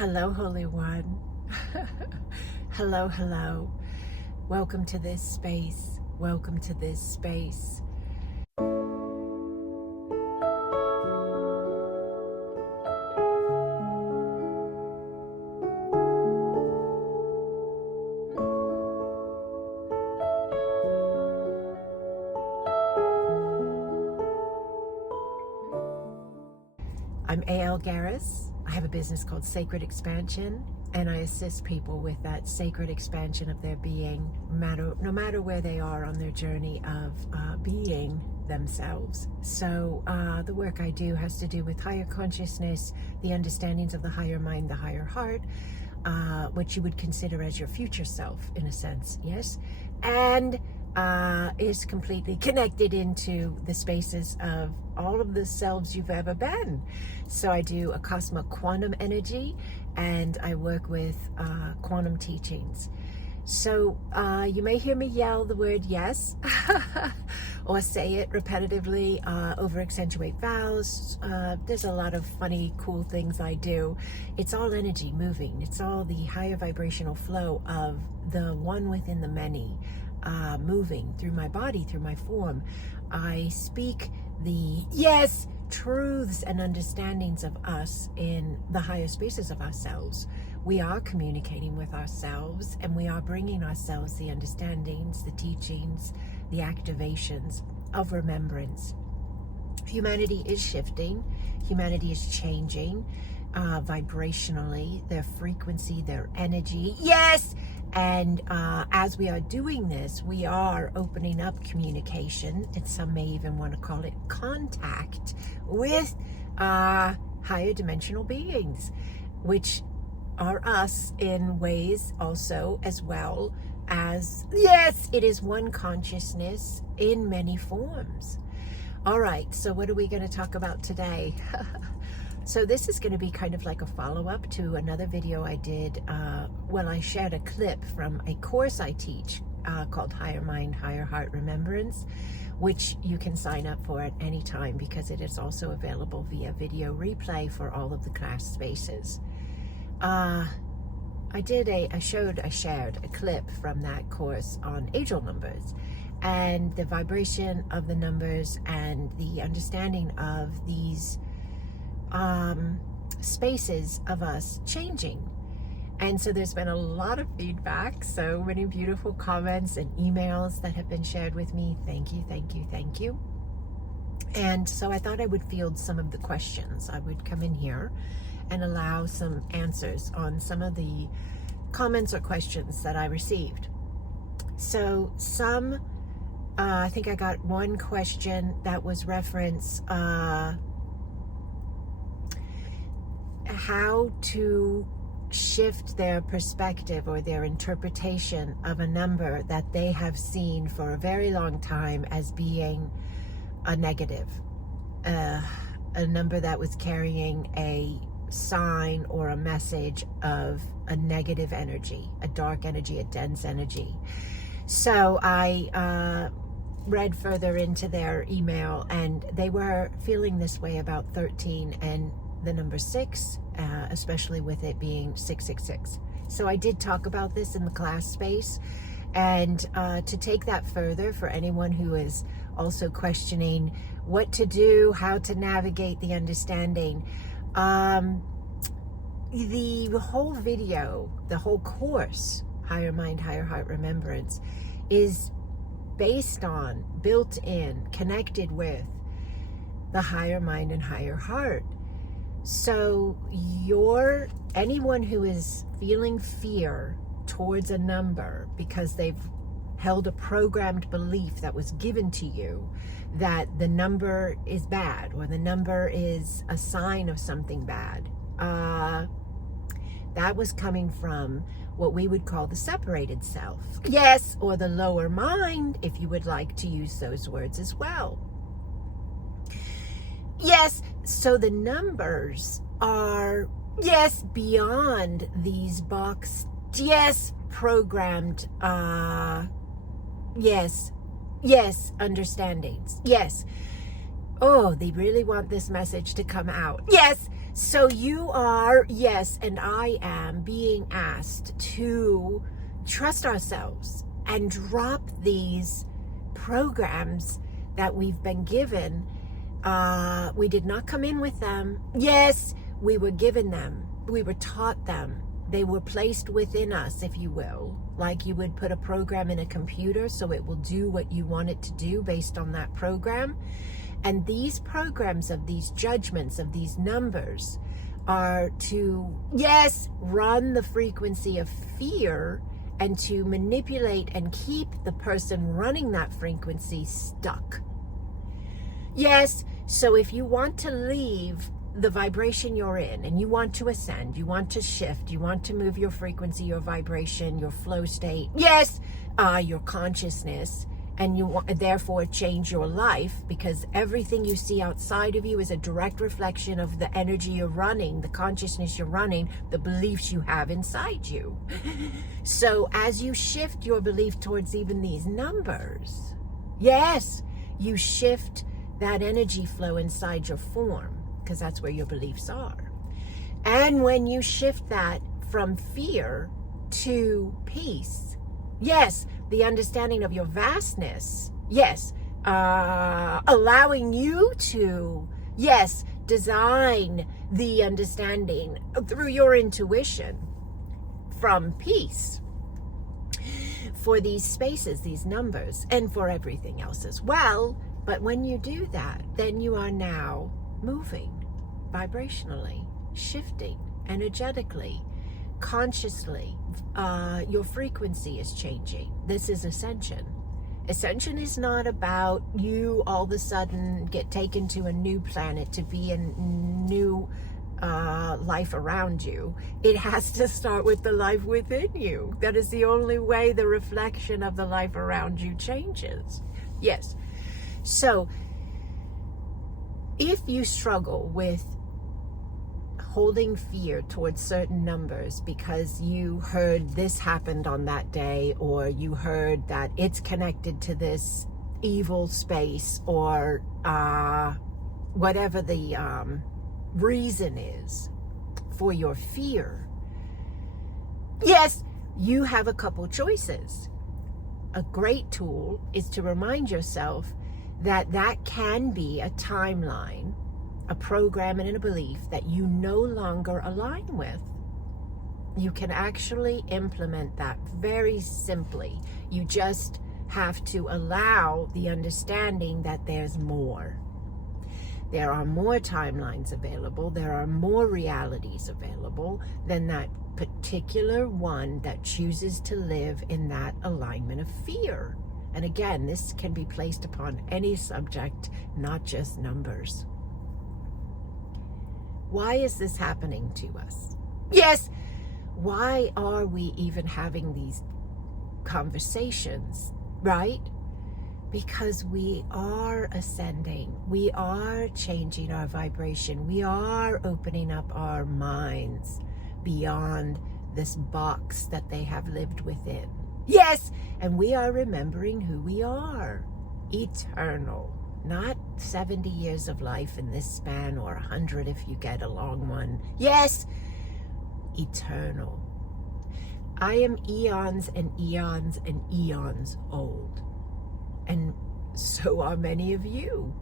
Hello, Holy One. Hello, hello. Welcome to this space. Welcome to this space. I'm A.L. Garris. I have a business called Sacred Expansion, and I assist people with that sacred expansion of their being, no matter where they are on their journey of being themselves. So the work I do has to do with higher consciousness, the understandings of the higher mind, the higher heart, which you would consider as your future self, in a sense, yes? And is completely connected into the spaces of all of the selves you've ever been. So I do Acasma quantum energy, and I work with quantum teachings. So you may hear me yell the word yes, or say it repetitively, over accentuate vowels. There's a lot of funny, cool things I do. It's all energy moving. It's all the higher vibrational flow of the one within the many, moving through my body, through my form. I speak the truths and understandings of us in the higher spaces of ourselves. We are communicating with ourselves, and we are bringing ourselves the understandings, the teachings, the activations of remembrance. Humanity is shifting. Humanity is changing vibrationally, their frequency, their energy. Yes! And as we are doing this, we are opening up communication, and some may even want to call it contact, with higher dimensional beings, which are us in ways also, as well as, yes, it is one consciousness in many forms. All right, so what are we going to talk about today? So this is going to be kind of like a follow-up to another video I did. I shared a clip from a course I teach called Higher Mind, Higher Heart Remembrance, which you can sign up for at any time because it is also available via video replay for all of the class spaces. I shared a clip from that course on angel numbers and the vibration of the numbers and the understanding of these spaces of us changing. And so there's been a lot of feedback, so many beautiful comments and emails that have been shared with me. Thank you, thank you, thank you. And so I thought I would field some of the questions. I would come in here and allow some answers on some of the comments or questions that I received. So I think I got one question that was reference how to shift their perspective or their interpretation of a number that they have seen for a very long time as being a negative, a number that was carrying a sign or a message of a negative energy, a dark energy, a dense energy. So I read further into their email, and they were feeling this way about 13 and the number 6, especially with it being 666. So I did talk about this in the class space, and to take that further for anyone who is also questioning what to do, how to navigate the understanding, the whole video, the whole course, Higher Mind, Higher Heart Remembrance, is based on, built in, connected with the higher mind and higher heart. So anyone who is feeling fear towards a number because they've held a programmed belief that was given to you that the number is bad or the number is a sign of something bad, that was coming from what we would call the separated self. Yes, or the lower mind, if you would like to use those words as well. Yes, so the numbers are, yes, beyond these boxed, yes, programmed, yes, understandings. Yes. Oh, they really want this message to come out. Yes. So you are, yes, and I am being asked to trust ourselves and drop these programs that we've been given. We did not come in with them. Yes, we were given them. We were taught them. They were placed within us, if you will, like you would put a program in a computer so it will do what you want it to do based on that program. And these programs of these judgments, of these numbers, are to, yes, run the frequency of fear and to manipulate and keep the person running that frequency stuck. Yes, so if you want to leave the vibration you're in and you want to ascend, you want to shift, you want to move your frequency, your vibration, your flow state, yes, your consciousness, and you want, therefore change your life, because everything you see outside of you is a direct reflection of the energy you're running, the consciousness you're running, the beliefs you have inside you. So as you shift your belief towards even these numbers, yes, you shift that energy flow inside your form, because that's where your beliefs are. And when you shift that from fear to peace, yes, the understanding of your vastness, yes, allowing you to, yes, design the understanding through your intuition from peace for these spaces, these numbers, and for everything else as well. But when you do that, then you are now moving vibrationally, shifting energetically, consciously. Your frequency is changing. This is Ascension. Ascension is not about you all of a sudden get taken to a new planet to be a new life around you. It has to start with the life within you. That is the only way the reflection of the life around you changes. Yes. So if you struggle with holding fear towards certain numbers because you heard this happened on that day, or you heard that it's connected to this evil space, or whatever the reason is for your fear, yes, you have a couple choices. A great tool is to remind yourself that that can be a timeline, a program and a belief that you no longer align with. You can actually implement that very simply. You just have to allow the understanding that there's more. There are more timelines available. There are more realities available than that particular one that chooses to live in that alignment of fear. And again, this can be placed upon any subject, not just numbers. Why is this happening to us? Yes, why are we even having these conversations, right? Because we are ascending. We are changing our vibration. We are opening up our minds beyond this box that they have lived within. Yes, and we are remembering who we are. Eternal. Not 70 years of life in this span, or 100 if you get a long one. Yes, eternal. I am eons and eons and eons old. And so are many of you.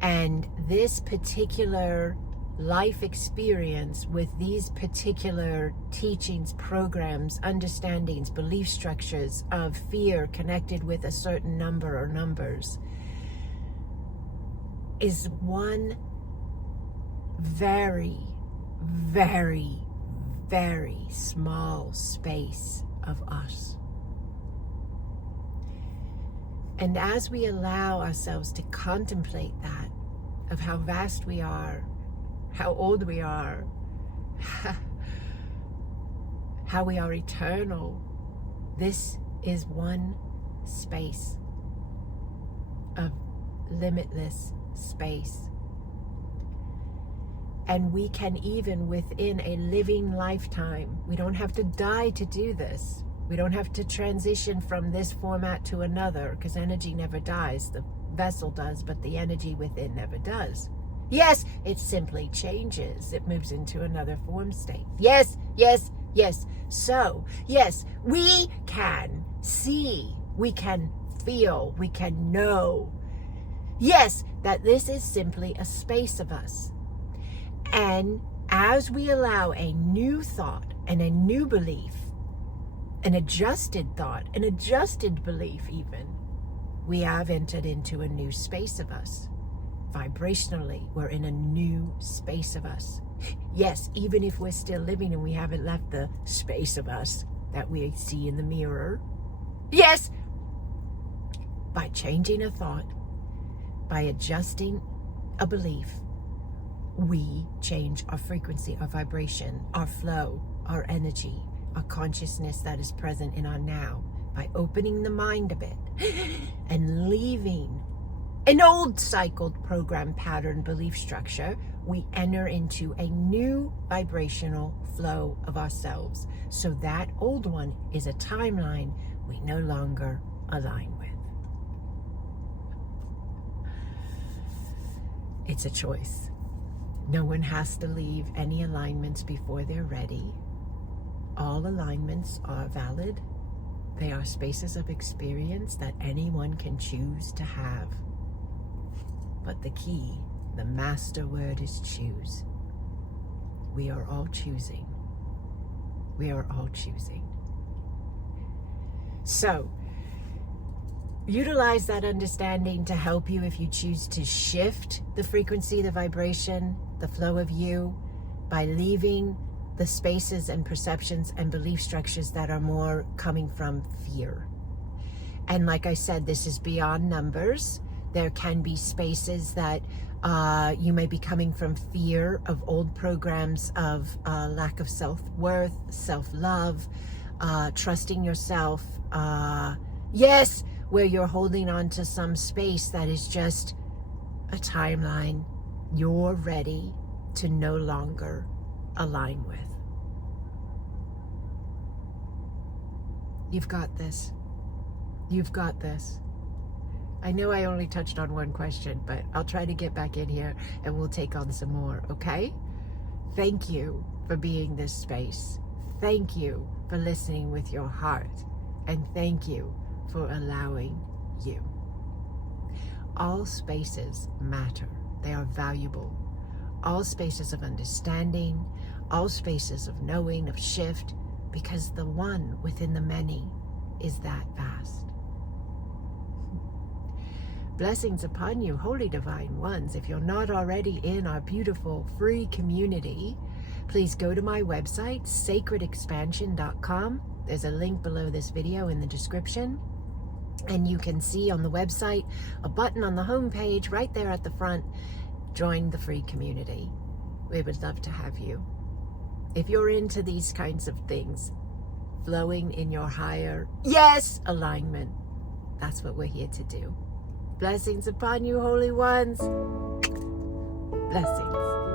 And this particular life experience with these particular teachings, programs, understandings, belief structures of fear connected with a certain number or numbers is one very, very, very small space of us. And as we allow ourselves to contemplate that, of how vast we are, how old we are, how we are eternal, this is one space of limitless space. And we can, even within a living lifetime, we don't have to die to do this. We don't have to transition from this format to another, because energy never dies. The vessel does, but the energy within never does. Yes, it simply changes. It moves into another form state. Yes, yes, yes. So, yes, we can see, we can feel, we can know. Yes, that this is simply a space of us. And as we allow a new thought and a new belief, an adjusted thought, an adjusted belief even, we have entered into a new space of us. Vibrationally, we're in a new space of us. Yes, even if we're still living and we haven't left the space of us that we see in the mirror. Yes, by changing a thought, by adjusting a belief, we change our frequency, our vibration, our flow, our energy, our consciousness that is present in our now. By opening the mind a bit and leaving an old cycled program pattern belief structure, we enter into a new vibrational flow of ourselves. So that old one is a timeline we no longer align with. It's a choice. No one has to leave any alignments before they're ready. All alignments are valid. They are spaces of experience that anyone can choose to have. But the key, the master word is choose. We are all choosing. We are all choosing. So, utilize that understanding to help you if you choose to shift the frequency, the vibration, the flow of you by leaving the spaces and perceptions and belief structures that are more coming from fear. And like I said, this is beyond numbers. There can be spaces that you may be coming from fear of old programs of lack of self-worth, self-love, trusting yourself. Yes, where you're holding on to some space that is just a timeline you're ready to no longer align with. You've got this. You've got this. I know I only touched on one question, but I'll try to get back in here and we'll take on some more, okay? Thank you for being this space. Thank you for listening with your heart. And thank you for allowing you. All spaces matter. They are valuable. All spaces of understanding, all spaces of knowing, of shift, because the one within the many is that vast. Blessings upon you, holy divine ones. If you're not already in our beautiful free community, please go to my website, sacredexpansion.com. There's a link below this video in the description. And you can see on the website a button on the homepage right there at the front. Join the free community. We would love to have you. If you're into these kinds of things, flowing in your higher, yes, alignment, that's what we're here to do. Blessings upon you, holy ones. Blessings.